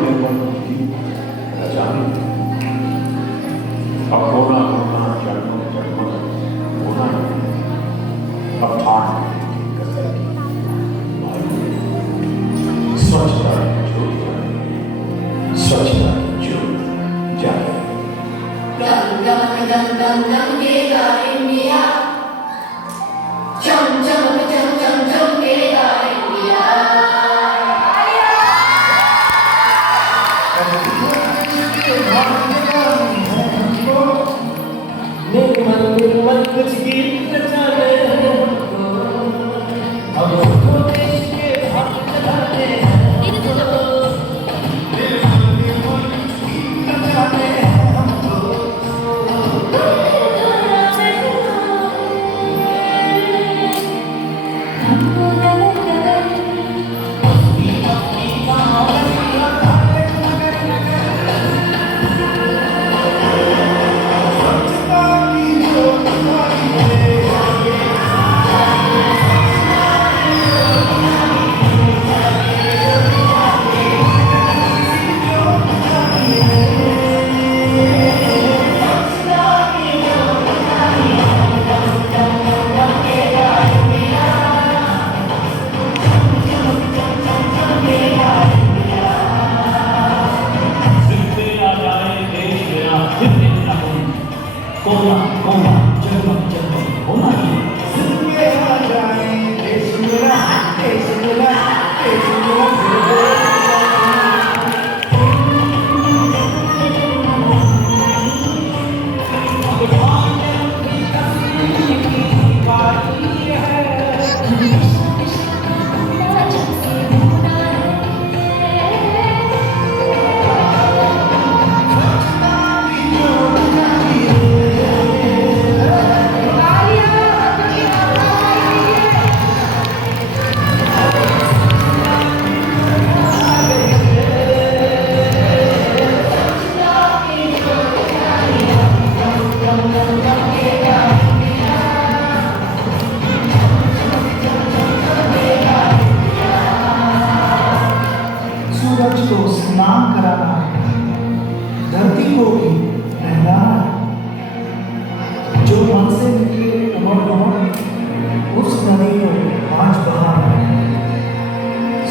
निर्मल की रजाई। अब होना होना जन्म जन्म होना नहीं, अब ठान स्वच्छता जो स्वच्छता जो जाए। Dum dum dum dum dum gega India. Chum chum chum chum chum gega India. निर्मल निर्मल कुछ गीत चले हमको, अब हमको देश के भक्त जाने हमको। निर्मल निर्मल कुछ गीत चले हमको। कोना कोना जन्म जन्म होना ही जिंदगी आ जाए देश मेरा देश मेरा देश मेरा। सूरज को स्नान कराना है, धरती को भी नहलाना है। जो मन से निकले उमड़ उमड़ उस नदी को आज बहाना है।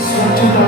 स्वच्छता